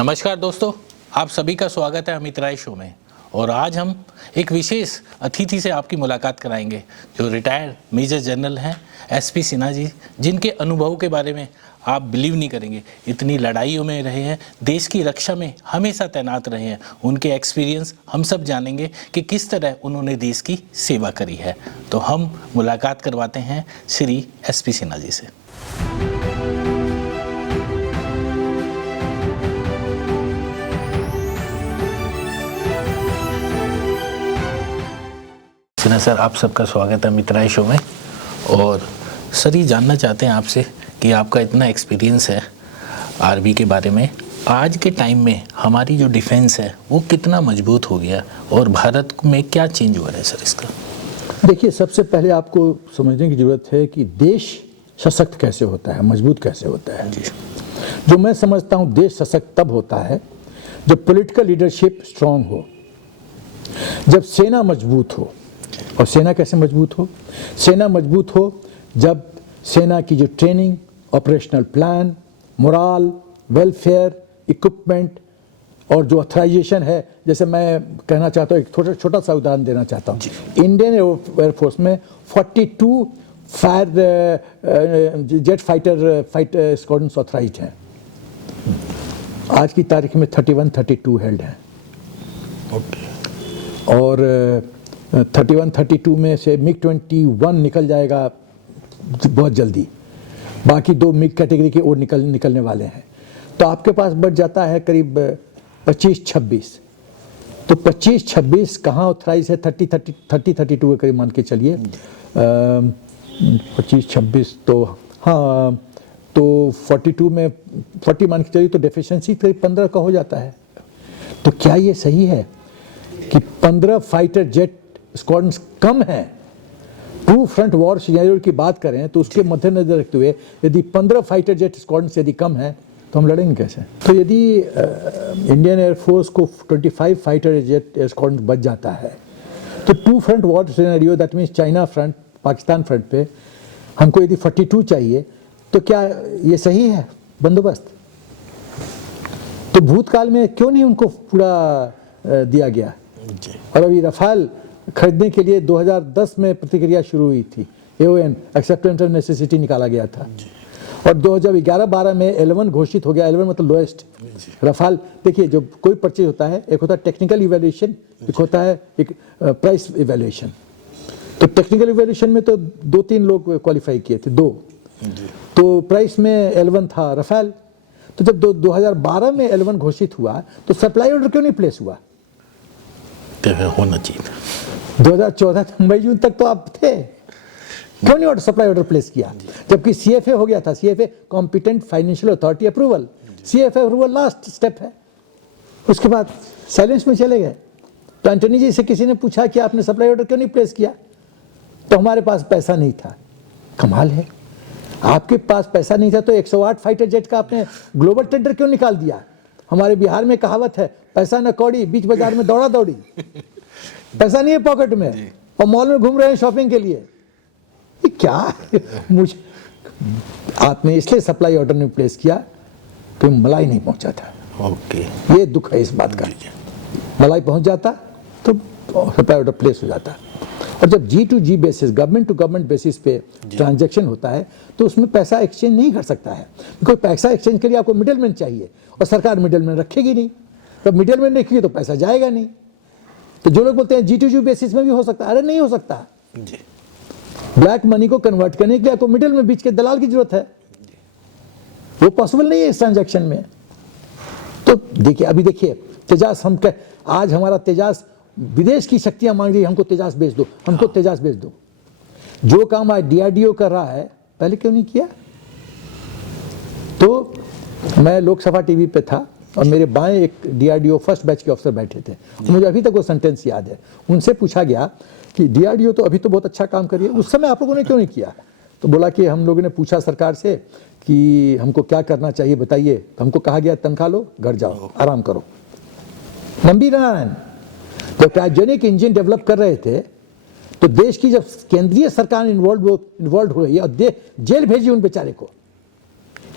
नमस्कार दोस्तों, आप सभी का स्वागत है अमित राय शो में। और आज हम एक विशेष अतिथि से आपकी मुलाकात कराएंगे जो रिटायर्ड मेजर जनरल हैं एसपी सिन्हा जी, जिनके अनुभव के बारे में आप बिलीव नहीं करेंगे। इतनी लड़ाइयों में रहे हैं, देश की रक्षा में हमेशा तैनात रहे हैं। उनके एक्सपीरियंस हम सब जानेंगे कि किस तरह उन्होंने देश की सेवा करी है। तो हम मुलाकात करवाते हैं श्री एसपी सिन्हा जी से। सिन्हा सर, आप सबका स्वागत है अमित राय शो में। और सर, ये जानना चाहते हैं आपसे कि आपका इतना एक्सपीरियंस है आर्मी के बारे में, आज के टाइम में हमारी जो डिफेंस है वो कितना मजबूत हो गया और भारत में क्या चेंज हुआ है सर इसका? देखिए, सबसे पहले आपको समझने की ज़रूरत है कि देश सशक्त कैसे होता है, मजबूत कैसे होता है। जो मैं समझता हूँ, देश सशक्त तब होता है जब पॉलिटिकल लीडरशिप स्ट्रांग हो, जब सेना मजबूत हो। और सेना कैसे मजबूत हो? सेना मजबूत हो जब सेना की जो training, operational plan, moral, welfare, equipment और जो ऑथराइजेशन है। जैसे मैं कहना चाहता हूँ, एक छोटा सा उदाहरण देना चाहता हूँ। इंडियन एयरफोर्स में 42 जेट फाइटर स्क्वाड्रन्स ऑथराइज हैं। आज की तारीख में 31-32 हेल्ड हैं। और 31-32 में से MiG-21 निकल जाएगा बहुत जल्दी। बाकी 2 MiG कैटेगरी के और निकलने वाले हैं। तो आपके पास बढ़ जाता है करीब 25-26। तो 25-26 कहाँ ऑथराइज है? 30-32 के करीब मान के चलिए। 25-26 तो हाँ, तो 42 में 40 मान के चलिए, तो डेफिशिएंसी करीब 15 का हो जाता है। तो क्या ये सही है कि 15 फाइटर जेट स्क्वाड्रन्स कम हैं? टू फ्रंट वॉर सिनेरियो की बात करें तो उसके मद्देनजर रखते हुए यदि 15 फाइटर जेट स्क्वाड्रन्स यदि कम हैं तो हम लड़ेंगे कैसे? तो यदि इंडियन एयरफोर्स को 25 फाइटर जेट स्क्वाड्रन्स बच जाता है तो two front war scenario, that means China front, Pakistan front पे हमको यदि 42 चाहिए, तो क्या ये सही है बंदोबस्त? तो भूतकाल में क्यों नहीं उनको पूरा दिया गया? और अभी रफाल खरीदने के लिए 2010 में प्रक्रिया शुरू हुई थी। AON, एक्सेप्टेंस ऑफ नेसेसिटी, निकाला गया था। और 2011-12 में 11 घोषित हो गया। 11 मतलब लोएस्ट रफाल। देखिए, जो कोई परचेज होता है, एक होता है टेक्निकल इवैल्यूएशन, एक होता है एक प्राइस इवैल्यूएशन। तो टेक्निकल इवैल्यूएशन में तो 2-3 लोग क्वालिफाई किए थे, 2। तो प्राइस में L1 था रफाल। तो जब 2012 में L1 घोषित हुआ तो सप्लाई ऑर्डर क्यों नहीं प्लेस हुआ? होना चाहिए। 2014 मई-जून तक तो आप थे, क्यों नहीं सप्लाई ऑर्डर प्लेस किया? जबकि CFA हो गया था। CFA competent financial authority approval. CFA approval last step है। उसके बाद साइलेंस में चले गए। तो एंटनी जी से किसी ने पूछा कि आपने सप्लाई ऑर्डर क्यों नहीं प्लेस किया? तो हमारे पास पैसा नहीं था। कमाल है, आपके पास पैसा नहीं था तो 108 फाइटर जेट का आपने ग्लोबल टेंडर क्यों निकाल दिया? हमारे बिहार में कहावत है, पैसा न कौड़ी, बीच बाजार में दौड़ा दौड़ी। पैसा नहीं है पॉकेट में और मॉल में घूम रहे हैं शॉपिंग के लिए। ये क्या मुझे आपने इसलिए सप्लाई ऑर्डर में प्लेस किया तो मलाई नहीं पहुंचा था। ये दुख है इस बात का। मलाई पहुंच जाता तो सप्लाई ऑर्डर प्लेस हो जाता। और जब G2G basis, government to government basis पे ट्रांजैक्शन होता है तो उसमें पैसा एक्सचेंज नहीं कर सकता है। कोई पैसा एक्सचेंज के लिए आपको मिडलमैन चाहिए और सरकार मिडलमैन रखेगी नहीं। जब मिडलमैन रखेगी तो पैसा जाएगा नहीं। तो जो लोग बोलते हैं G2G बेसिस में भी हो सकता है, अरे नहीं हो सकता। ब्लैक मनी को कन्वर्ट करने के लिए आपको मिडिल में, बीच के दलाल की जरूरत है। वो पॉसिबल नहीं है इस ट्रांजैक्शन में। तो देखिए, अभी देखिए तेजास, आज हमारा तेजास, विदेश की शक्तियां मांग रही है हमको तेजास बेच दो, हमको तेजास बेच दो। जो काम आज DRDO कर रहा है पहले क्यों नहीं किया? तो मैं लोकसभा टीवी पे था और मेरे बाएं एक DRDO फर्स्ट बैच के अफसर बैठे थे। मुझे अभी तक वो सेंटेंस याद है। उनसे पूछा गया कि DRDO तो अभी तो बहुत अच्छा काम कर रही है, उस समय आप लोगों ने क्यों नहीं किया? तो बोला कि हम लोगों ने पूछा सरकार से कि हमको क्या करना चाहिए बताइए। तो हमको कहा गया तनख्वाह लो, घर जाओ, आराम करो। नंबी नारायण जब क्रायोजेनिक इंजन डेवलप कर रहे थे तो देश की जब केंद्रीय सरकार इन्वॉल्व हो रही है और जेल भेजी उन बेचारे को।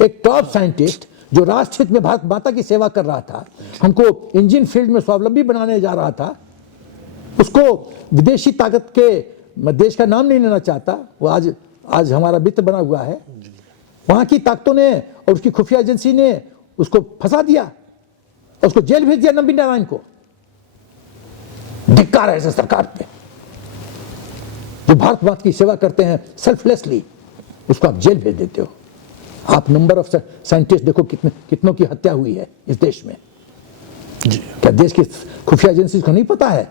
एक टॉप साइंटिस्ट जो राष्ट्रहित में भारत माता की सेवा कर रहा था, हमको इंजीन फील्ड में स्वावलंबी बनाने जा रहा था, उसको विदेशी ताकत के, मैं देश का नाम नहीं लेना चाहता, वो आज हमारा मित्र बना हुआ है, वहां की ताकतों ने और उसकी खुफिया एजेंसी ने उसको फंसा दिया और उसको जेल भेज दिया, नंबी नारायण को। धिक्कार है ऐसे सरकार पे जो भारत माता की सेवा करते हैं सेल्फलेसली, उसको आप जेल भेज देते हो। आप नंबर ऑफ साइंटिस्ट देखो कितनों की हत्या हुई है इस देश में जी। क्या देश की खुफिया एजेंसी को नहीं पता है?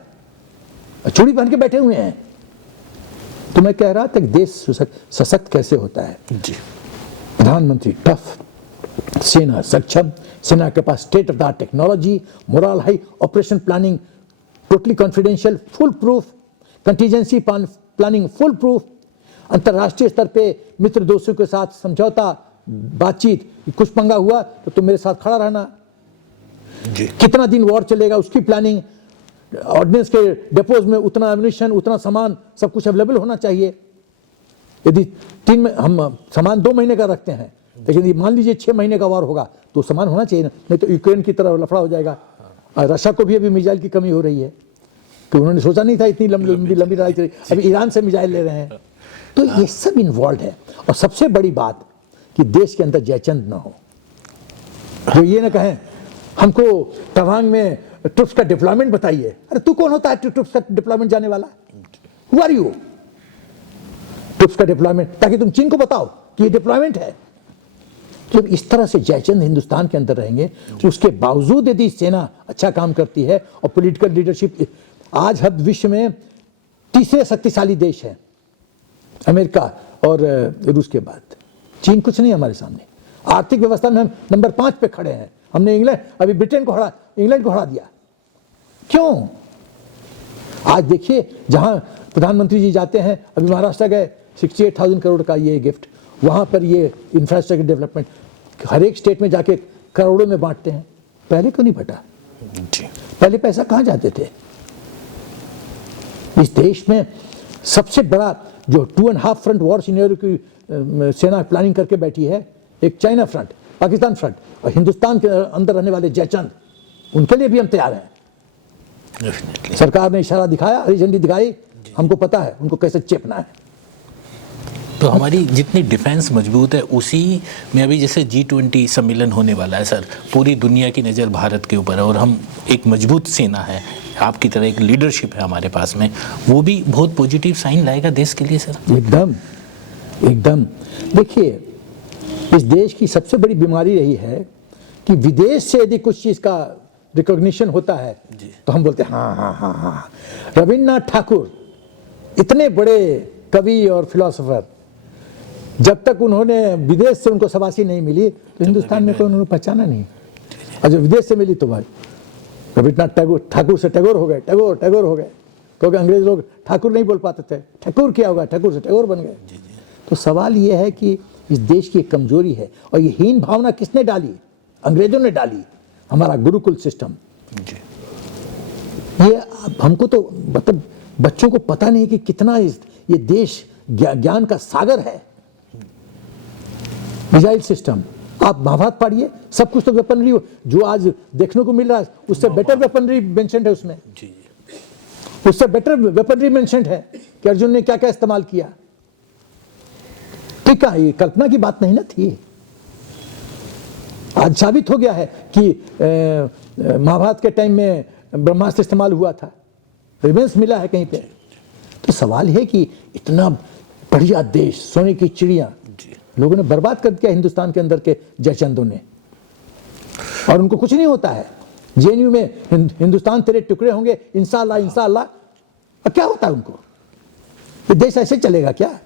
चूड़ी पहन के बैठे हुए हैं। तो मैं कह रहा था कि देश सशक्त कैसे होता है जी। प्रधानमंत्री टफ, सेना सक्षम, सेना के पास state of the art technology, morale high, operation planning totally confidential, full proof, contingency planning full proof, अंतर्राष्ट्रीय स्तर पे मित्र दोस्तों के साथ समझौता बातचीत, कुछ पंगा हुआ तो तुम मेरे साथ खड़ा रहना जी। कितना दिन वॉर चलेगा उसकी प्लानिंग, ऑर्डिनेंस के डिपोज में उतना एम्यूनिशन, उतना सामान, सब कुछ अवेलेबल होना चाहिए। यदि हम सामान 2 महीने का रखते हैं, लेकिन यदि मान लीजिए 6 महीने का वॉर होगा तो सामान होना चाहिए ना, नहीं तो यूक्रेन की तरह लफड़ा हो जाएगा। रशिया को भी अभी मिसाइल की कमी हो रही है कि उन्होंने सोचा नहीं था इतनी लंबी लड़ाई चली, अभी ईरान से मिसाइल ले रहे हैं। तो ये सब इन्वॉल्व है। और सबसे बड़ी बात कि देश के अंदर जयचंद ना हो, जो ये ना कहें हमको तवांग में ट्रुप्स का डिप्लॉयमेंट बताइए। अरे तू कौन होता है ट्रुप्स का डिप्लॉयमेंट जाने वाला? Who are you? ट्रुप्स का डिप्लॉयमेंट, ताकि तुम चीन को बताओ कि ये डिप्लॉयमेंट है। जब इस तरह से जयचंद हिंदुस्तान के अंदर रहेंगे तो उसके बावजूद यदि सेना अच्छा काम करती है और पॉलिटिकल लीडरशिप, आज हद विश्व में तीसरे शक्तिशाली देश है अमेरिका और रूस के बाद। चीन कुछ नहीं हमारे सामने। आर्थिक व्यवस्था में हम नंबर 5 पे खड़े हैं। हमने अभी ब्रिटेन को इंग्लैंड को हरा दिया। क्यों? आज देखिए जहां प्रधानमंत्री जी जाते हैं, अभी महाराष्ट्र गए, 68,000 करोड़ का ये गिफ्ट, वहां पर ये इंफ्रास्ट्रक्चर डेवलपमेंट हर एक स्टेट में जाके करोड़ों में बांटते हैं। पहले क्यों नहीं बटा? पहले पैसा कहां जाते थे? इस देश में सबसे बड़ा जो 2.5 फ्रंट वॉर सिनेरियो की सेना प्लानिंग करके बैठी है, एक चाइना फ्रंट, पाकिस्तान फ्रंट और हिंदुस्तान के अंदर रहने वाले जयचंद, उनके लिए भी हम तैयार हैं। सरकार ने इशारा दिखाया, हरी झंडी दिखाई, हमको पता है उनको कैसे चेपना है। तो हमारी जितनी डिफेंस मजबूत है, उसी में अभी जैसे G20 सम्मेलन होने वाला है सर, पूरी दुनिया की नज़र भारत के ऊपर है और हम एक मजबूत सेना है, आपकी तरह एक लीडरशिप है हमारे पास में, वो भी बहुत पॉजिटिव साइन लाएगा देश के लिए सर। एकदम। देखिए इस देश की सबसे बड़ी बीमारी रही है कि विदेश से यदि कुछ चीज़ का रिकॉग्निशन होता है तो हम बोलते हैं हाँ। रविन्द्रनाथ ठाकुर इतने बड़े कवि और फिलोसोफर, जब तक उन्होंने विदेश से उनको शाबाशी नहीं मिली तो हिंदुस्तान में कोई उन्होंने पहचाना नहीं। और जब विदेश से मिली तो भाई रविन्द्रनाथ ठाकुर से टैगोर हो गए, टैगोर हो गए, क्योंकि अंग्रेज लोग ठाकुर नहीं बोल पाते थे, ठाकुर क्या होगा, ठाकुर से टैगोर बन गए। तो सवाल ये है कि इस देश की एक कमजोरी है और ये हीन भावना किसने डाली? अंग्रेजों ने डाली, हमारा गुरुकुल सिस्टम। ये हमको तो मतलब बच्चों को पता नहीं कि कितना ये देश ज्ञान का सागर है। मिसाइल सिस्टम, आप महाभारत पढ़िए, सब कुछ तो वेपनरी जो आज देखने को मिल रहा है उससे बेटर वेपनरी मेंशन्ड है उसमें। उससे बेटर वेपनरी मेंशन्ड है कि अर्जुन ने क्या क्या इस्तेमाल किया। ठीक है, ये कल्पना की बात नहीं ना थी। आज साबित हो गया है कि महाभारत के टाइम में ब्रह्मास्त्र इस्तेमाल हुआ था, एविडेंस मिला है कहीं पे। तो सवाल है कि इतना बढ़िया देश, सोने की चिड़िया, लोगों ने बर्बाद कर दिया हिंदुस्तान के अंदर के जयचंदों ने, और उनको कुछ नहीं होता है। जेएनयू में हिंदुस्तान तेरे टुकड़े होंगे इंशाअल्लाह इंशाअल्लाह, और क्या होता है उनको? ये देश ऐसे चलेगा क्या?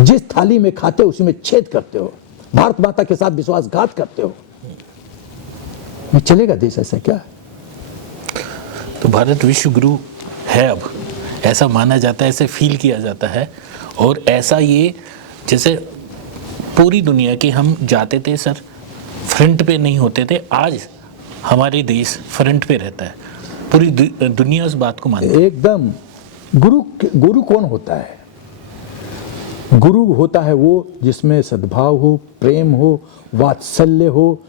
जिस थाली में खाते हो उसी में छेद करते हो, भारत माता के साथ विश्वासघात करते हो, ये चलेगा देश ऐसा क्या? तो भारत विश्व गुरु है अब, ऐसा माना जाता है, ऐसे फील किया जाता है। और ऐसा ये जैसे पूरी दुनिया के हम जाते थे सर, फ्रंट पे नहीं होते थे, आज हमारे देश फ्रंट पे रहता है, पूरी दुनिया उस बात को मानती है। एकदम। गुरु कौन होता है? गुरु होता है वो जिसमें सद्भाव हो, प्रेम हो, वात्सल्य हो,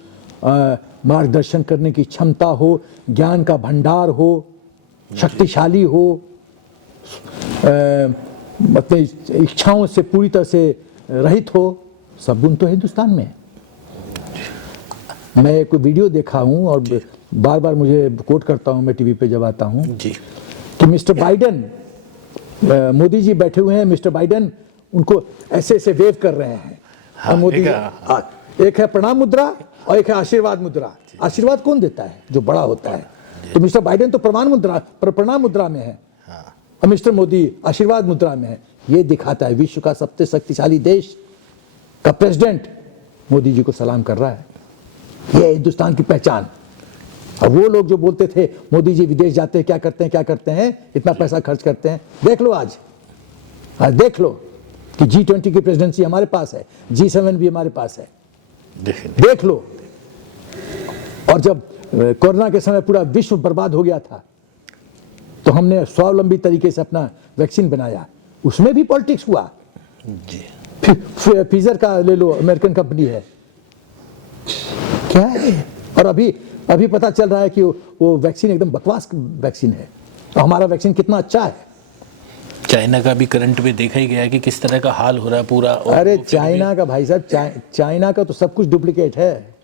मार्गदर्शन करने की क्षमता हो, ज्ञान का भंडार हो, शक्तिशाली हो, अपनी इच्छाओं से पूरी तरह से रहित हो। सब गुण तो हिंदुस्तान में है। मैं एक वीडियो देखा हूं और बार बार मुझे कोट करता हूं मैं टीवी पे जब आता हूं जी कि मिस्टर बाइडेन, मोदी जी बैठे हुए हैं, मिस्टर बाइडेन उनको ऐसे ऐसे वेव कर रहे हैं। हाँ, और मोदी एक है प्रणाम मुद्रा और एक है आशीर्वाद मुद्रा। आशीर्वाद कौन देता है? जो बड़ा होता है। तो मिस्टर बाइडेन तो प्रणाम मुद्रा में है और मिस्टर मोदी आशीर्वाद मुद्रा में है। ये दिखाता है विश्व का सबसे शक्तिशाली देश का प्रेसिडेंट मोदी जी को सलाम कर रहा है। ये है हिंदुस्तान की पहचान। और वो लोग जो बोलते थे मोदी जी विदेश जाते हैं, क्या करते हैं, इतना पैसा खर्च करते हैं, देख लो आज देख लो कि G20 की प्रेसिडेंसी हमारे पास है, G7 भी हमारे पास है, देख लो। और जब कोरोना के समय पूरा विश्व बर्बाद हो गया था तो हमने स्वावलंबी तरीके से अपना वैक्सीन बनाया, उसमें भी पॉलिटिक्स हुआ। फिर फिजर का ले लो, अमेरिकन कंपनी है, क्या है। और अभी पता चल रहा है कि वो वैक्सीन एकदम बकवास वैक्सीन है और हमारा वैक्सीन कितना अच्छा है। चाइना का भी करंट में देखा ही गया कि किस तरह का हाल हो रहा है पूरा। अरे चाइना का भाई साहब, चाइना का तो सब कुछ डुप्लीकेट है,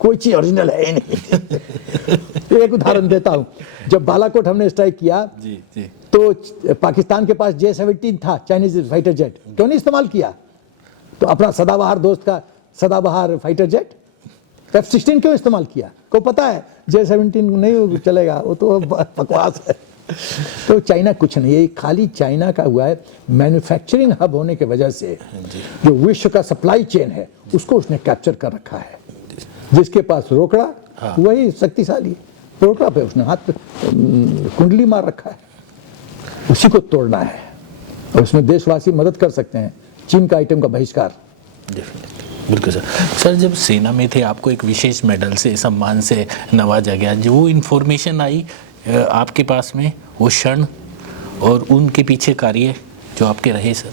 कोई चीज ओरिजिनल है ही नहीं। एक उदाहरण देता हूं, जब बालाकोट हमने स्ट्राइक किया जी तो पाकिस्तान के पास J-17 था, चाइनीज फाइटर जेट, क्यों नहीं इस्तेमाल किया? तो अपना सदाबहार दोस्त का सदाबहार फाइटर जेट F-16 क्यों इस्तेमाल किया? को पता है J-17 नहीं चलेगा, वो तो बकवास है। तो चाइना कुछ नहीं है, खाली चाइना का हुआ है मैन्युफैक्चरिंग हब होने की वजह से जो विश्व का सप्लाई चेन है उसको उसने कैप्चर कर रखा है। जिसके पास रोकड़ा वही शक्तिशाली है, रोकड़ा पे उसने हाथ पे कुंडली मार रखा है, उसी को तोड़ना है। और उसमें देशवासी मदद कर सकते हैं, चीन का आइटम का बहिष्कार। बिल्कुल सर, जब सेना में थे आपको एक विशेष मेडल से, सम्मान से नवाजा गया, जो वो इन्फॉर्मेशन आई आपके पास में, वो क्षण और उनके पीछे कार्य जो आपके रहे सर?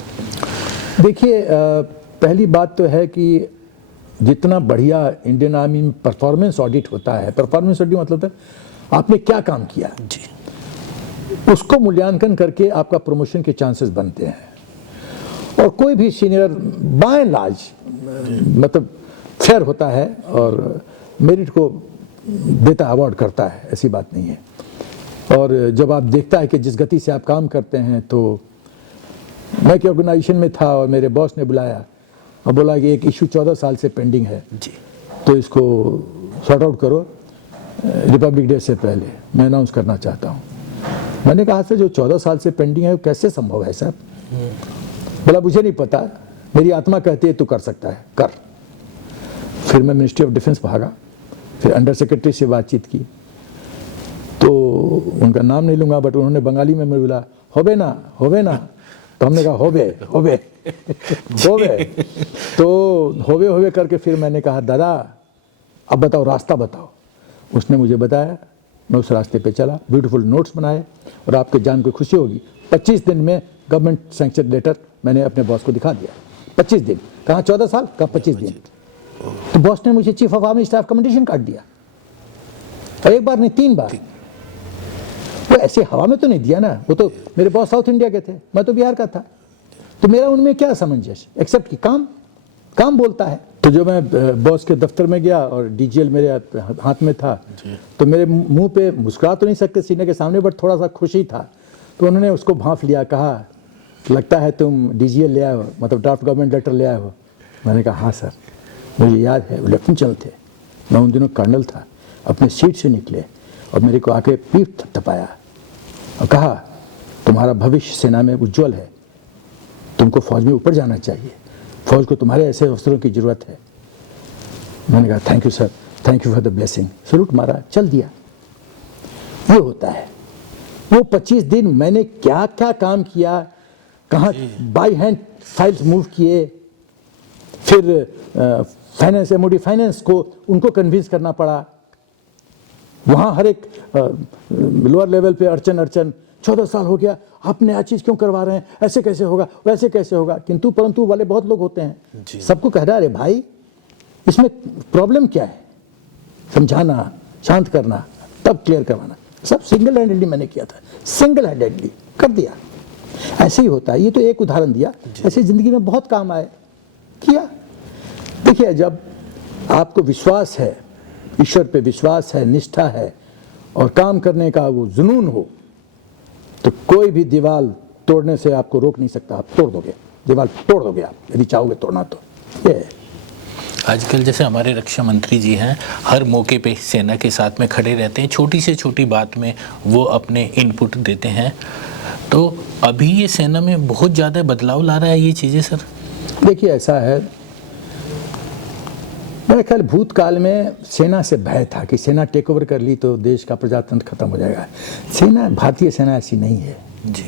देखिए, पहली बात तो है कि जितना बढ़िया इंडियन आर्मी में परफॉर्मेंस ऑडिट होता है, परफॉर्मेंस ऑडिट मतलब है आपने क्या काम किया जी, उसको मूल्यांकन करके आपका प्रमोशन के चांसेस बनते हैं। और कोई भी सीनियर बाय एंड लार्ज मतलब फेयर होता है और मेरिट को देता, अवार्ड करता है, ऐसी बात नहीं है। और जब आप देखता है कि जिस गति से आप काम करते हैं, तो मैं एक ऑर्गेनाइजेशन में था और मेरे बॉस ने बुलाया और बोला कि एक इशू 14 साल से पेंडिंग है जी, तो इसको सॉर्ट आउट करो रिपब्लिक डे से पहले, मैं अनाउंस करना चाहता हूँ। मैंने कहा सर, जो 14 साल से पेंडिंग है वो कैसे संभव है साहब? बोला मुझे नहीं पता, मेरी आत्मा कहती है तू कर सकता है, कर। फिर मैं मिनिस्ट्री ऑफ डिफेंस भागा, फिर अंडर सेक्रेटरी से बातचीत की, तो उनका नाम नहीं लूँगा बट उन्होंने बंगाली में मुझे बोला होबे ना, तो हमने कहा होबे तो होबे करके फिर मैंने कहा दादा अब बताओ, रास्ता बताओ। उसने मुझे बताया, मैं उस रास्ते पे चला, ब्यूटीफुल नोट्स बनाए, और आपके जान को खुशी होगी 25 दिन में गवर्नमेंट सैंक्शन लेटर मैंने अपने बॉस को दिखा दिया। 25 दिन, कहाँ 14 साल, कहाँ 25 दिन। तो बॉस ने मुझे chief of army staff commendation card दिया, और एक बार नहीं 3 बार। वो ऐसे हवा में तो नहीं दिया ना, वो तो मेरे बॉस साउथ इंडिया के थे, मैं तो बिहार का था, तो मेरा उनमें क्या सामंजस्य, एक्सेप्ट कि काम बोलता है। तो जो मैं बॉस के दफ्तर में गया और डीजीएल मेरे हाथ में था, तो मेरे मुंह पे मुस्कुरा तो नहीं सकते सीने के सामने, बट थोड़ा सा खुशी था। तो उन्होंने उसको भांप लिया, कहा लगता है तुम डीजीएल ले आए हो, मतलब ड्राफ्ट गवर्नमेंट लेटर ले आए हो। मैंने कहा हाँ सर, मुझे याद है, वो लेफ्टिनेंट जनरल थे, मैं उन दिनों कर्नल था। अपने सीट से निकले और मेरे को आके पीठ थपथपाया और कहा तुम्हारा भविष्य सेना में उज्जवल है, तुमको फौज में ऊपर जाना चाहिए, फौज को तुम्हारे ऐसे अफसरों की ज़रूरत है। मैंने कहा thank you sir, thank you for the blessing, salute मारा, चल दिया। ये होता है। वो 25 दिन मैंने क्या क्या काम किया, कहाँ बाई हैंड फाइल्स मूव किए, फिर फाइनेंस, एमओडी फाइनेंस को उनको कन्विंस करना पड़ा। वहाँ हर एक लोअर लेवल पे अड़चन 14 साल हो गया, आप नया चीज़ क्यों करवा रहे हैं, ऐसे कैसे होगा, वैसे कैसे होगा, किंतु परंतु वाले बहुत लोग होते हैं, सबको कह रहा है अरे भाई इसमें प्रॉब्लम क्या है, समझाना, शांत करना, तब क्लियर करवाना। सब सिंगल हैंडेडली मैंने किया था, सिंगल हैंडेडली कर दिया। ऐसे ही होता है, ये तो एक उदाहरण दिया, ऐसे जिंदगी में बहुत काम आए, किया। देखिए जब आपको विश्वास है, ईश्वर पे विश्वास है, निष्ठा है और काम करने का वो जुनून हो, तो कोई भी दीवार तोड़ने से आपको रोक नहीं सकता। आप तोड़ दोगे, दीवार तोड़ दोगे आप, यदि चाहोगे तोड़ना तो। ये है। आजकल जैसे हमारे रक्षा मंत्री जी हैं, हर मौके पे सेना के साथ में खड़े रहते हैं, छोटी से छोटी बात में वो अपने इनपुट देते हैं। तो अभी ये सेना में बहुत ज़्यादा बदलाव ला रहा है ये चीज़ें सर। देखिए ऐसा है, मेरे ख्याल भूतकाल में सेना से भय था कि सेना टेक ओवर कर ली तो देश का प्रजातंत्र खत्म हो जाएगा। सेना, भारतीय सेना ऐसी नहीं है जी।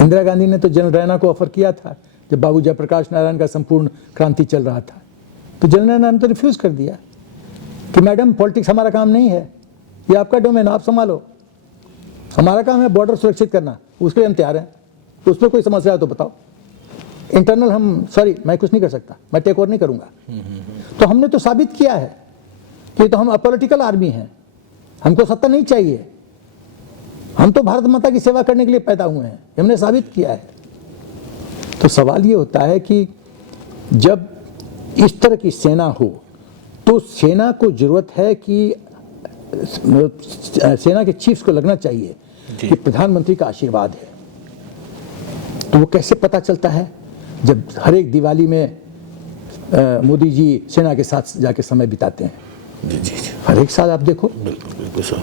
इंदिरा गांधी ने तो जनरल रैना को ऑफर किया था जब बाबू जयप्रकाश नारायण का संपूर्ण क्रांति चल रहा था, तो जनरल रैना ने तो रिफ्यूज कर दिया कि मैडम पॉलिटिक्स हमारा काम नहीं है, ये आपका डोमेन, आप संभालो, हमारा काम है बॉर्डर सुरक्षित करना, उसके लिए हम तैयार हैं, तो उसमें कोई समस्या है तो बताओ, इंटरनल हम सॉरी मैं कुछ नहीं कर सकता, मैं टेक ओवर नहीं करूंगा। तो हमने तो साबित किया है कि तो हम अपॉलिटिकल आर्मी हैं, हमको सत्ता नहीं चाहिए, हम तो भारत माता की सेवा करने के लिए पैदा हुए हैं, हमने साबित किया है। तो सवाल ये होता है कि जब इस तरह की सेना हो तो सेना को जरूरत है कि सेना के चीफ्स को लगना चाहिए कि प्रधानमंत्री का आशीर्वाद है। तो वो कैसे पता चलता है? जब हर एक दिवाली में मोदी जी सेना के साथ जाके समय बिताते हैं, जी। हर एक साल आप देखो। बिल्कुल सर।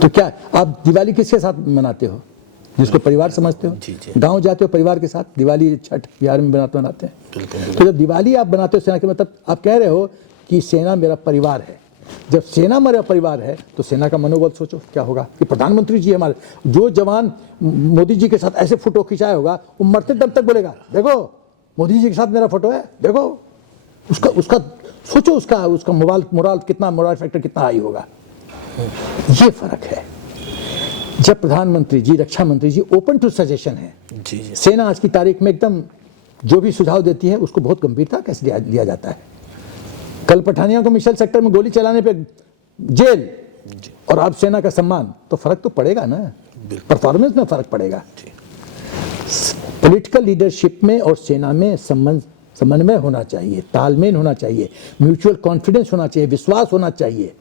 तो क्या आप दिवाली किसके साथ मनाते हो? जिसको परिवार समझते हो। जी। गांव जाते हो परिवार के साथ, दिवाली छठ बिहार में मनाते हैं। बिल्कुल। तो जब दिवाली आप बनाते हो सेना के, मतलब आप कह रहे हो कि सेना मेरा परिवार है। जब सेना मेरा परिवार है तो सेना का मनोबल सोचो क्या होगा कि प्रधानमंत्री जी हमारे, जो जवान मोदी जी के साथ ऐसे फोटो खिंचाया होगा वो मरते दम तक बोलेगा देखो मोदी जी के साथ मेरा फोटो है, देखो उसका सोचो, उसका मोरल फैक्टर कितना हाई होगा। ये फर्क है। जब प्रधानमंत्री जी, रक्षा मंत्री जी ओपन टू सजेशन है, जी। सेना आज की तारीख में एकदम जो भी सुझाव देती है उसको बहुत गंभीरता कैसे लिया जाता है। कल पठानिया को मिशेल सेक्टर में गोली चलाने पे जेल और अब सेना का सम्मान, तो फर्क तो पड़ेगा ना, परफॉर्मेंस में फर्क पड़ेगा। पॉलिटिकल लीडरशिप में और सेना में समन्वय होना चाहिए, तालमेल होना चाहिए, म्यूचुअल कॉन्फिडेंस होना चाहिए, विश्वास होना चाहिए।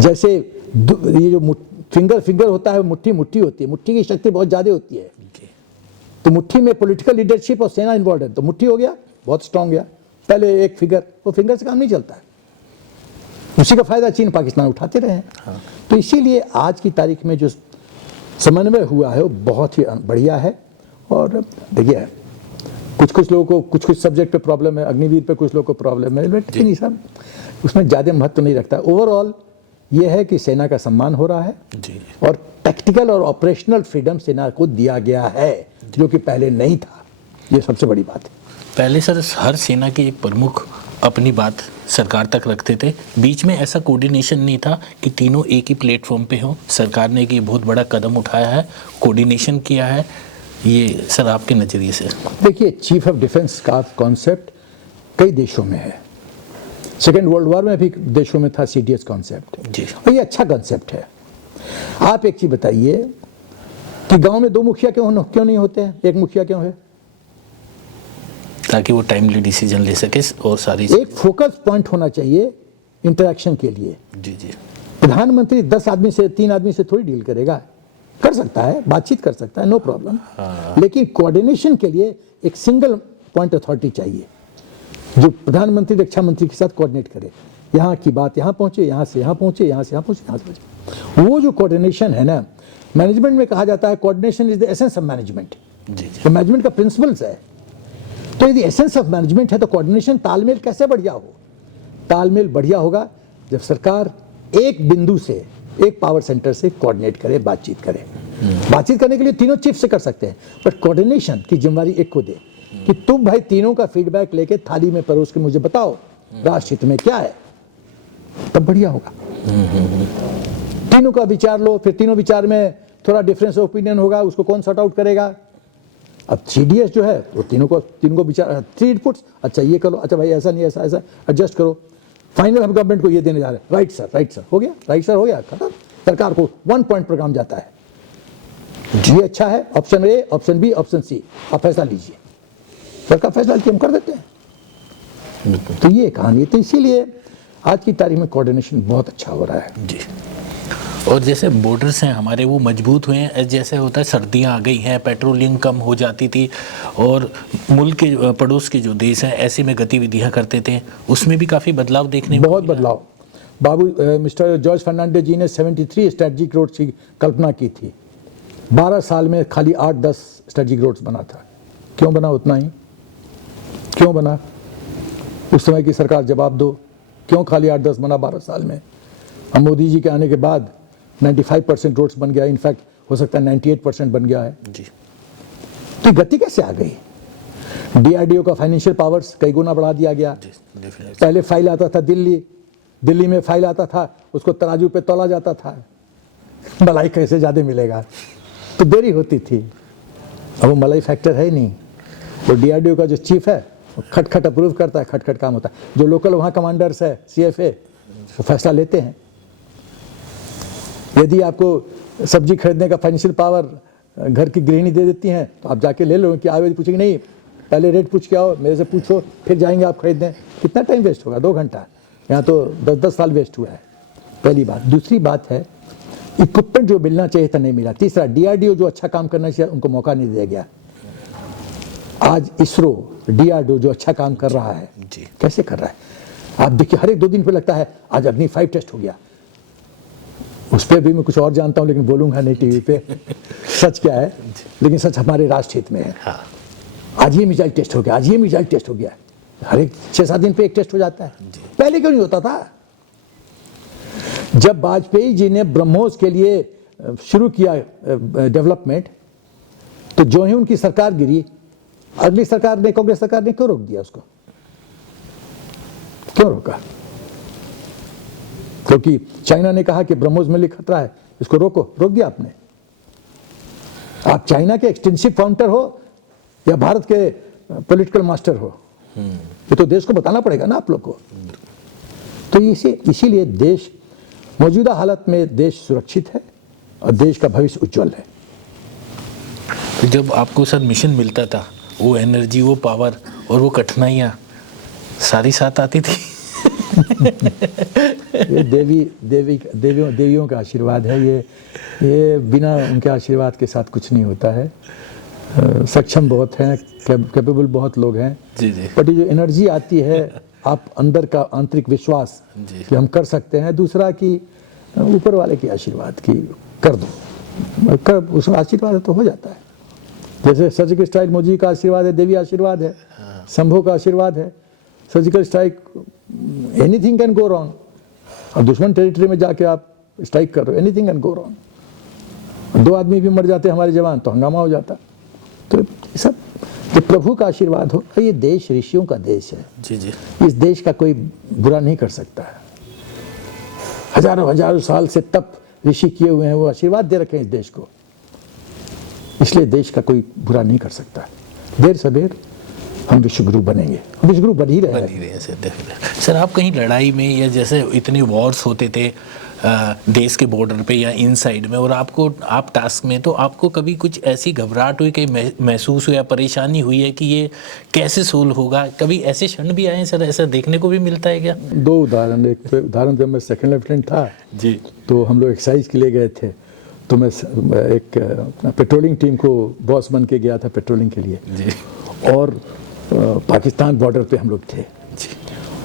जैसे ये जो फिंगर होता है, मुट्ठी होती है, मुट्ठी की शक्ति बहुत ज्यादा होती है। तो मुट्ठी में पॉलिटिकल लीडरशिप और सेना इन्वॉल्व है तो मुट्ठी हो गया, बहुत स्ट्रांग गया। पहले एक फिगर, वो फिंगर से काम नहीं चलता है, उसी का फायदा चीन पाकिस्तान उठाते रहे हैं। हाँ। तो इसीलिए आज की तारीख में जो समन्वय हुआ है वो बहुत ही बढ़िया है। और देखिए कुछ लोगों को कुछ सब्जेक्ट पे प्रॉब्लम है, अग्निवीर पे कुछ लोगों को प्रॉब्लम है, लेकिन ये सब उसमें ज़्यादा महत्व नहीं रखता। ओवरऑल ये है कि सेना का सम्मान हो रहा है जी। और टैक्टिकल और ऑपरेशनल फ्रीडम सेना को दिया गया है जो कि पहले नहीं था। ये सबसे बड़ी बात है। पहले सर हर सेना के एक प्रमुख अपनी बात सरकार तक रखते थे, बीच में ऐसा कोऑर्डिनेशन नहीं था कि तीनों एक ही प्लेटफॉर्म पे हो। सरकार ने एक बहुत बड़ा कदम उठाया है, कोऑर्डिनेशन किया है। ये सर आपके नज़रिए से देखिए, चीफ ऑफ डिफेंस का कॉन्सेप्ट कई देशों में है, सेकेंड वर्ल्ड वॉर में भी देशों में था CDS कॉन्सेप्ट जी, और ये अच्छा कॉन्सेप्ट है। आप एक चीज बताइए कि गांव में 2 मुखिया क्यों नहीं होते हैं, एक मुखिया क्यों है? ताकि वो टाइमली डिसीजन ले सके और सारी एक फोकस पॉइंट होना चाहिए इंटरेक्शन के लिए। जी। प्रधानमंत्री 10 आदमी से 3 आदमी से थोड़ी डील करेगा, कर सकता है, बातचीत कर सकता है, नो प्रॉब्लम। लेकिन कोऑर्डिनेशन के लिए एक सिंगल पॉइंट अथॉरिटी चाहिए जो प्रधानमंत्री रक्षा मंत्री के साथ कोऑर्डिनेट करे, यहाँ की बात यहाँ पहुंचे, यहाँ से यहाँ पहुंचे, यहाँ से यहाँ पहुंचे, यहाँ से पहुंचे। वो जो कोऑर्डिनेशन है ना, मैनेजमेंट में कहा जाता है coordination is the essence of management. तो मैनेजमेंट का प्रिंसिपल्स है, तो यदि एसेंस ऑफ मैनेजमेंट है तो कोऑर्डिनेशन, तालमेल कैसे बढ़िया हो? तालमेल बढ़िया होगा जब सरकार एक बिंदु से, एक पावर सेंटर से कोऑर्डिनेट करे, बातचीत करे। बातचीत करने के लिए तीनों चीफ से कर सकते हैं, बट कोऑर्डिनेशन की जिम्मेवारी एक को दे कि तुम भाई तीनों का फीडबैक लेके थाली में परोस के मुझे बताओ राष्ट्र हित में क्या है, तब बढ़िया होगा। तीनों का विचार लो, फिर तीनों विचार में थोड़ा डिफरेंस ऑफ ओपिनियन होगा, उसको कौन सॉर्ट आउट करेगा? अब CDS जो है वो तीनों को विचार, 3 इनपुट्स, अच्छा ये करो, अच्छा भाई ऐसा नहीं, ऐसा एडजस्ट करो, फाइनल हम गवर्नमेंट को ये देने जा रहे हैं, राइट सर हो गया, राइट सर हो गया, खत्म। सरकार को 1 पॉइंट प्रोग्राम जाता है, ये अच्छा है, option A, option B, option C, आप फैसला लीजिए। सरकार फैसला लेके हम कर देते हैं। तो ये कहानी है। तो इसीलिए आज की तारीख में कोऑर्डिनेशन बहुत अच्छा हो रहा है जी। और जैसे बॉर्डर्स हैं हमारे वो मजबूत हुए हैं, जैसे होता है सर्दियां आ गई हैं, पेट्रोलिंग कम हो जाती थी और मुल्क के पड़ोस के जो देश हैं ऐसे में गतिविधियां करते थे, उसमें भी काफ़ी बदलाव देखने में बहुत बदलाव। मिस्टर जॉर्ज फर्नांडिस जी ने 73 स्ट्रेटजिक रोड्स की कल्पना की थी। 12 साल में खाली 8-10 स्ट्रेटजिक रोड्स बना था। क्यों बना उतना ही? क्यों बना? उस समय की सरकार जवाब दो, क्यों खाली 8-10 बना 12 साल में? हम मोदी जी के आने के बाद 95% रोड्स बन गया, इनफैक्ट हो सकता है 98% बन गया है जी। तो गति कैसे आ गई? DRDO का फाइनेंशियल पावर्स कई गुना बढ़ा दिया गया। पहले फाइल आता था दिल्ली में फाइल आता था, उसको तराजू पे तोला जाता था, मलाई कैसे ज़्यादा मिलेगा, तो देरी होती थी। अब वो मलाई फैक्टर है ही नहीं। वो DRDO का जो चीफ है वो खटखट अप्रूव करता है, खटखट काम होता है। जो लोकल वहाँ कमांडर्स है CFA वो फैसला लेते हैं। यदि आपको सब्जी खरीदने का फाइनेंशियल पावर घर की गृहिणी दे देती हैं तो आप जाके ले लो, कि आगे पूछेंगे नहीं, पहले रेट पूछ के आओ, मेरे से पूछो, फिर जाएंगे आप खरीदने। कितना टाइम वेस्ट होगा? 2 घंटा। यहाँ तो 10-10 साल वेस्ट हुआ है। पहली बात। दूसरी बात है इक्विपमेंट जो मिलना चाहिए था नहीं मिला। तीसरा, DRDO जो अच्छा काम करना चाहिए उनको मौका नहीं दिया गया। आज इसरो DRDO जो अच्छा काम कर रहा है जी। कैसे कर रहा है आप देखिए, हर एक 2 दिन पे लगता है आज अग्नि 5 टेस्ट हो गया। उस पर भी मैं कुछ और जानता हूँ लेकिन बोलूंगा नहीं टीवी पे सच क्या है, लेकिन सच हमारे राष्ट्र हित में है। हाँ। आज ये मिसाइल टेस्ट हो गया, आज ये मिसाइल टेस्ट हो गया। हर एक 6-7 दिन पे एक टेस्ट हो जाता है। पहले क्यों नहीं होता था? जब वाजपेयी जी ने ब्रह्मोस के लिए शुरू किया डेवलपमेंट, तो जो ही उनकी सरकार गिरी, अगली सरकार ने, कांग्रेस सरकार ने क्यों रोक दिया उसको? क्यों रोका? क्योंकि चाइना ने कहा कि ब्रह्मोस में खतरा है, इसको रोको, रोक दिया आपने। आप चाइना के एक्सटेंसिव फाउंडर हो या भारत के पॉलिटिकल मास्टर हो, ये तो देश को बताना पड़ेगा ना आप लोग को। तो इसीलिए देश मौजूदा हालत में देश सुरक्षित है और देश का भविष्य उज्जवल है। तो जब आपको सर मिशन मिलता था, वो एनर्जी, वो पावर और वो कठिनाइयाँ सारी साथ आती थी। ये देवियों का आशीर्वाद है। ये बिना उनके आशीर्वाद के साथ कुछ नहीं होता है। सक्षम बहुत हैं, कैपेबल बहुत लोग हैं, जी जी। बट ये जो एनर्जी आती है, आप अंदर का आंतरिक विश्वास कि हम कर सकते हैं। दूसरा कि ऊपर वाले की आशीर्वाद की कर दो, उसमें आशीर्वाद है तो हो जाता है। जैसे सर्जिकल स्ट्राइक मोदी का आशीर्वाद है, देवी आशीर्वाद है, शंभू का आशीर्वाद है। Surgical strike, anything can go wrong. और दुश्मन टेरिटरी में जाके आप स्ट्राइक कर रहे हो, एनीथिंग कैन गो रॉन्ग। 2 आदमी भी मर जाते हमारे जवान तो हंगामा हो जाता। तो ये सब जो प्रभु का आशीर्वाद हो, ये देश ऋषियों का देश है। जी जी। इस देश का कोई बुरा नहीं कर सकता है। हजारों साल से तप ऋषि किए हुए हैं, वो आशीर्वाद दे रखे हैं इस देश को, इसलिए देश का कोई बुरा नहीं कर सकता। देर सवेर हम विश्वगुरु बनेंगे, हम विश्वगुरु बन ही रहे हैं। सर, आप कहीं लड़ाई में या जैसे इतने वॉर्स होते थे देश के बॉर्डर पे या इनसाइड में, और आप टास्क में, तो आपको कभी कुछ ऐसी घबराहट हुई, कहीं महसूस हुआ, परेशानी हुई है कि ये कैसे सोल्व होगा? कभी ऐसे क्षण भी आए हैं सर? ऐसा देखने को भी मिलता है क्या? 2 उदाहरण। एक उदाहरण, जब मैं सेकंड लेफ्टिनेंट था जी, तो हम लोग एक्सरसाइज के लिए गए थे, तो मैं एक पेट्रोलिंग टीम को बॉस बन के गया था पेट्रोलिंग के लिए जी। और पाकिस्तान बॉर्डर पे हम लोग थे जी।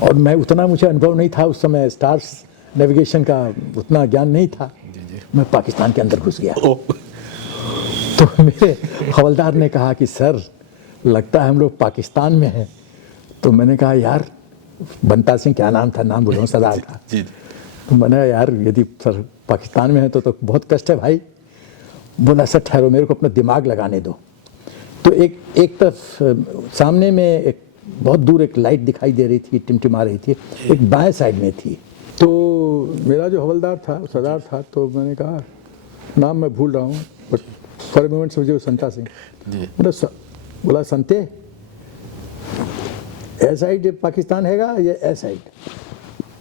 और मैं उतना, मुझे अनुभव नहीं था उस समय, स्टार्स नेविगेशन का उतना ज्ञान नहीं था। मैं पाकिस्तान के अंदर घुस गया। तो मेरे हवलदार ने कहा कि सर, लगता है हम लोग पाकिस्तान में हैं। तो मैंने कहा यार, बंता सिंह क्या नाम था, नाम बोलो, सरदार था। तो मैंने यार, यदि सर पाकिस्तान में है तो बहुत कष्ट है भाई। बोला सर ठहरो, मेरे को अपना दिमाग लगाने दो। तो एक तरफ सामने में एक बहुत दूर एक लाइट दिखाई दे रही थी, टिमटिमा रही थी, एक बाएं साइड में थी। तो मेरा जो हवलदार था, सरदार था, तो मैंने कहा नाम मैं भूल रहा हूँ, बट फॉर मोमेंट समझे वो संता सिंह जी बोला संते ए साइड पाकिस्तान हैगा या ए साइड?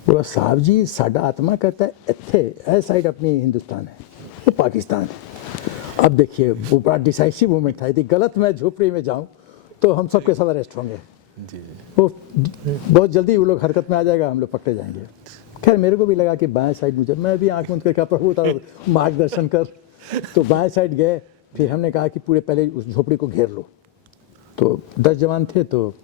बोला साहब जी साडा आत्मा कहता है इत्थे ए साइड अपनी हिंदुस्तान है, वो पाकिस्तान है। अब देखिए वो बड़ा डिसाइसिव मोमेंट था, यदि गलत मैं झोपड़ी में जाऊँ तो हम सबके सब अरेस्ट होंगे, जी वो बहुत जल्दी वो लोग हरकत में आ जाएगा, हम लोग पकड़े जाएंगे। खैर मेरे को भी लगा कि बाएं साइड मुझे, मैं भी आंख मूंद कर कहा प्रभु तारा मार्गदर्शन कर, तो बाएं साइड गए। फिर हमने कहा कि पूरे पहले उस झोपड़ी को घेर लो। तो 10 जवान थे, तो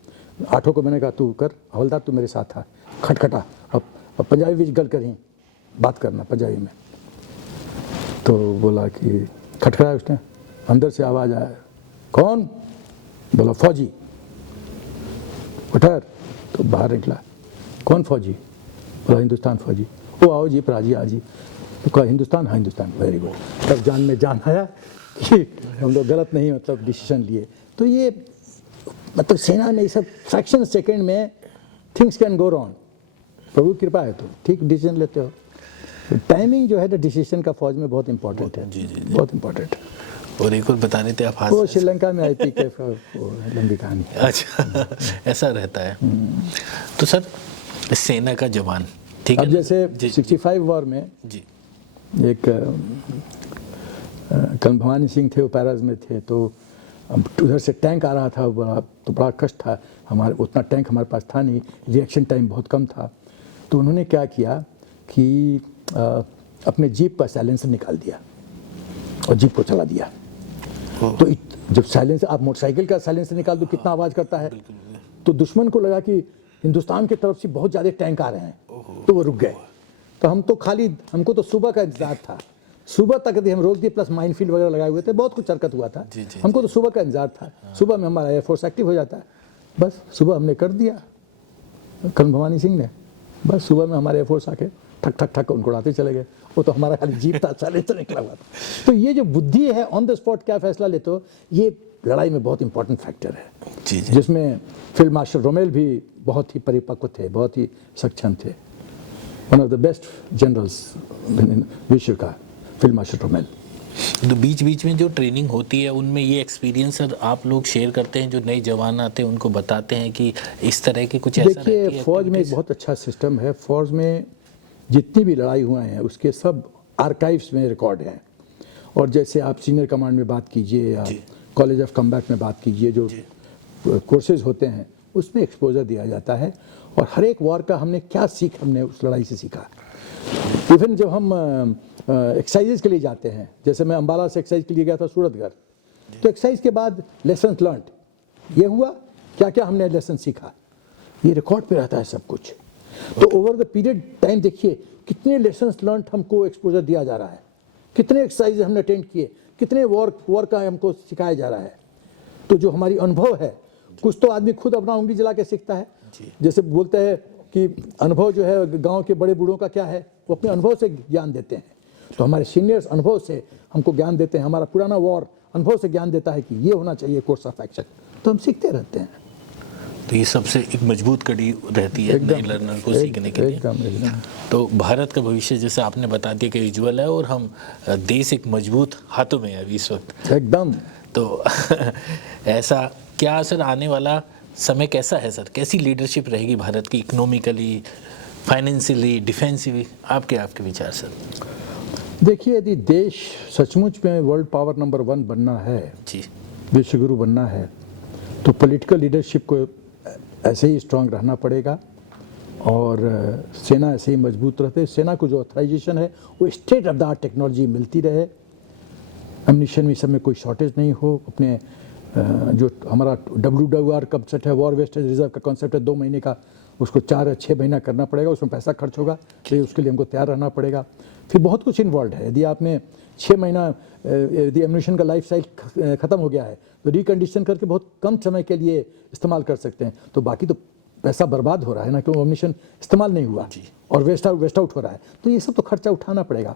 8 को मैंने कहा तू कर हवलदार, तू मेरे साथ था, खटखटा। अब पंजाबी भी गल करी, बात करना पंजाबी में। तो बोला कि खटखटाया उसने, अंदर से आवाज़ आया, कौन? बोला फौजी। उठर, तो बाहर निकला, कौन फौजी? बोला हिंदुस्तान फौजी। ओ आओ जी प्राजी आ जी। तो कहा हिंदुस्तान? हाँ हिंदुस्तान, वेरी गुड। तब जान में जान आया कि हम लोग गलत नहीं मतलब डिसीजन लिए। तो ये मतलब सेना में सब फ्रैक्शन सेकंड में थिंग्स कैन गो रॉन्ग, प्रभु की कृपा है तो ठीक डिसीजन लेते हो। टाइमिंग जो है ना डिसीजन का फौज में बहुत इंपॉर्टेंट है, जी। बहुत इंपॉर्टेंट है। और एक और बता रहे थे आप हाथ वो श्रीलंका में आई थी लंबी कहानी है। अच्छा ऐसा रहता है। तो सर सेना का जवान, ठीक है अब ना? जैसे जी 65 वॉर में जी एक कल भवानी सिंह थे, वो पैराज में थे, तो अब उधर से टैंक आ रहा था, बड़ा कष्ट था। हमारे उतना टैंक हमारे पास था नहीं, रिएक्शन टाइम बहुत कम था। तो उन्होंने क्या किया कि अपने जीप का साइलेंसर निकाल दिया और जीप को चला दिया। तो जब साइलेंसर, आप मोटरसाइकिल का साइलेंसर निकाल दो कितना आवाज़ करता है, तो दुश्मन को लगा कि हिंदुस्तान की तरफ से बहुत ज़्यादा टैंक आ रहे हैं, तो वो रुक गए। तो हमको तो सुबह का इंतजार था, सुबह तक यदि हम रोक दिए, प्लस माइनफील्ड वगैरह लगाए हुए थे, बहुत कुछ हरकत हुआ था। हमको तो सुबह का इंतजार था, सुबह में हमारा एयरफोर्स एक्टिव हो जाता है। बस सुबह हमने कर दिया, कल भवानी सिंह ने, बस सुबह में हमारे एयरफोर्स आके ठक ठक ठक उनको उड़ाते चले गए। वो तो हमारा खाली जीप था, चले तो निकला हुआ था। तो ये जो बुद्धि है, ऑन द स्पॉट क्या फैसला लेते हो, ये लड़ाई में बहुत इंपॉर्टेंट फैक्टर है। जी जिसमें फील्ड मार्शल रोमेल भी बहुत ही परिपक्व थे, बहुत ही सक्षम थे। One of the best generals विश्व का फील्ड मार्शल रोमेल। तो बीच बीच में जो ट्रेनिंग होती है उनमें ये एक्सपीरियंस सर आप लोग शेयर करते हैं, जो नए जवान आते हैं उनको बताते हैं कि इस तरह की कुछ ऐसा रहती है? देखिए फौज में एक बहुत अच्छा सिस्टम है। फौज में जितनी भी लड़ाई हुए हैं उसके सब आर्काइव्स में रिकॉर्ड हैं। और जैसे आप सीनियर कमांड में बात कीजिए या कॉलेज ऑफ कम्बैट में बात कीजिए, जो कोर्सेज होते हैं उसमें एक्सपोजर दिया जाता है। और हर एक वॉर का हमने क्या सीख, हमने उस लड़ाई से सीखा। इवन जब हम एक्सरसाइजेज के लिए जाते हैं, जैसे मैं अम्बाला से एक्सरसाइज के लिए गया था सूरतगढ़, तो एक्सरसाइज के बाद लेसन लर्न, ये हुआ क्या क्या हमने लेसन सीखा, ये रिकॉर्ड पे रहता है सब कुछ। तो ओवर द पीरियड टाइम देखिए कितने लेसन्स लर्न हमको एक्सपोजर दिया जा रहा है, कितने एक्सरसाइज हमने अटेंड किए, कितने वॉर का हमको सिखाया जा रहा है। तो जो हमारी अनुभव है, कुछ तो आदमी खुद अपना उंगली जला के सीखता है। जैसे बोलते हैं कि अनुभव जो है गांव के बड़े बूढ़ों का क्या है, वो अपने अनुभव से ज्ञान देते हैं। तो हमारे सीनियर्स अनुभव से हमको ज्ञान देते हैं, हमारा पुराना वॉर अनुभव से ज्ञान देता है कि ये होना चाहिए कोर्स ऑफ एक्शन। तो हम सीखते रहते हैं। तो ये सबसे एक मजबूत कड़ी रहती है नए लर्नर को सीखने के लिए। एकदम। तो भारत का भविष्य जैसे आपने बता दिया कि उज्ज्वल है, और हम देश एक मजबूत हाथों में है अभी इस वक्त एकदम। तो ऐसा क्या सर आने वाला समय कैसा है सर, कैसी लीडरशिप रहेगी भारत की, इकोनॉमिकली, फाइनेंशियली, डिफेंसिवली, आपके विचार सर? देखिए यदि देश सचमुच में वर्ल्ड पावर नंबर 1 बनना है, जी, विश्वगुरु बनना है, तो पॉलिटिकल लीडरशिप को ऐसे ही स्ट्रांग रहना पड़ेगा। और सेना ऐसे ही मजबूत रहते, सेना को जो ऑथराइजेशन है वो state of the art technology मिलती रहे, एम्यूनिशन में सब में कोई शॉर्टेज नहीं हो। अपने जो हमारा WWR कॉन्सेप्ट है, वॉर वेस्टेज रिजर्व का कॉन्सेप्ट है, 2 महीने का, उसको 4 या 6 महीना करना पड़ेगा, उसमें पैसा खर्च होगा, तो उसके लिए हमको तैयार रहना पड़ेगा। फिर बहुत कुछ इन्वॉल्व है। यदि आपने 6 महीना यदि एम्यूनिशन का लाइफ साइकिल ख़त्म हो गया है तो रिकंडीशन करके बहुत कम समय के लिए इस्तेमाल कर सकते हैं, तो बाकी तो पैसा बर्बाद हो रहा है ना, क्योंकि एम्यूनिशन इस्तेमाल नहीं हुआ और वेस्ट आउट हो रहा है। तो ये सब तो खर्चा उठाना पड़ेगा।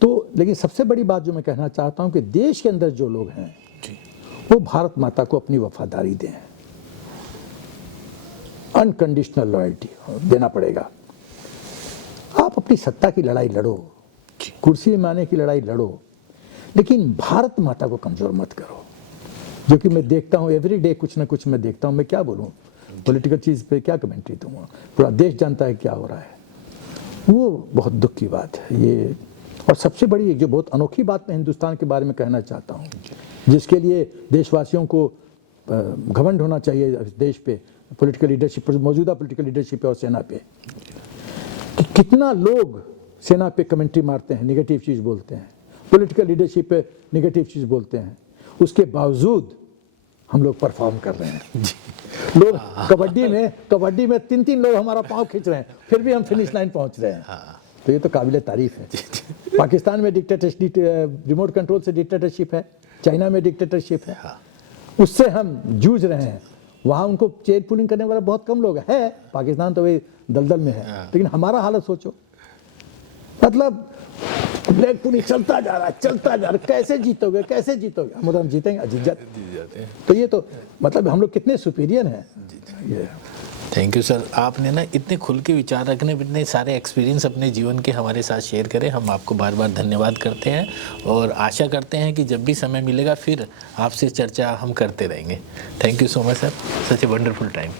तो लेकिन सबसे बड़ी बात जो मैं कहना चाहता हूँ कि देश के अंदर जो लोग हैं वो भारत माता को अपनी वफादारी दें, अनकंडीशनल लॉयल्टी देना पड़ेगा। आप अपनी सत्ता की लड़ाई लड़ो, कुर्सी में आने की लड़ाई लड़ो, लेकिन भारत माता को कमज़ोर मत करो, जो कि मैं देखता हूँ एवरी डे, कुछ ना कुछ मैं देखता हूँ। मैं क्या बोलूँ, पॉलिटिकल चीज़ पे क्या कमेंट्री दूँगा, पूरा देश जानता है क्या हो रहा है। वो बहुत दुख की बात है ये। और सबसे बड़ी एक जो बहुत अनोखी बात मैं हिंदुस्तान के बारे में कहना चाहता हूँ, जिसके लिए देशवासियों को घमंड होना चाहिए देश पे, पॉलिटिकल लीडरशिप, मौजूदा पॉलिटिकल लीडरशिप पे और सेना पे, कि कितना लोग सेना पे कमेंट्री मारते हैं, नेगेटिव चीज़ बोलते हैं, पॉलिटिकल लीडरशिप पे नेगेटिव चीज़ बोलते हैं, उसके बावजूद हम लोग परफॉर्म कर रहे हैं। लोग कबड्डी में 3-3 लोग हमारा पाँव खींच रहे हैं, फिर भी हम फिनिश लाइन पहुंच रहे हैं। तो ये तो काबिले तारीफ है। पाकिस्तान में रिमोट कंट्रोल से डिक्टेटरशिप है, चाइना में डिक्टेटरशिप है, उससे हम जूझ रहे हैं। वहाँ उनको चेन पुलिंग करने वाला बहुत कम लोग है, पाकिस्तान तो वही दलदल में है, लेकिन हमारा हालत सोचो, मतलब ब्लैक पुलिंग चलता जा रहा है, कैसे जीतोगे, हम जीतेंगे, जीत जाते हैं। तो ये तो मतलब हम लोग कितने सुपीरियर हैं। ये थैंक यू सर, आपने ना इतने खुल के विचार रखने, इतने सारे एक्सपीरियंस अपने जीवन के हमारे साथ शेयर करें। हम आपको बार बार धन्यवाद करते हैं और आशा करते हैं कि जब भी समय मिलेगा फिर आपसे चर्चा हम करते रहेंगे। Thank you so much sir, such a wonderful time.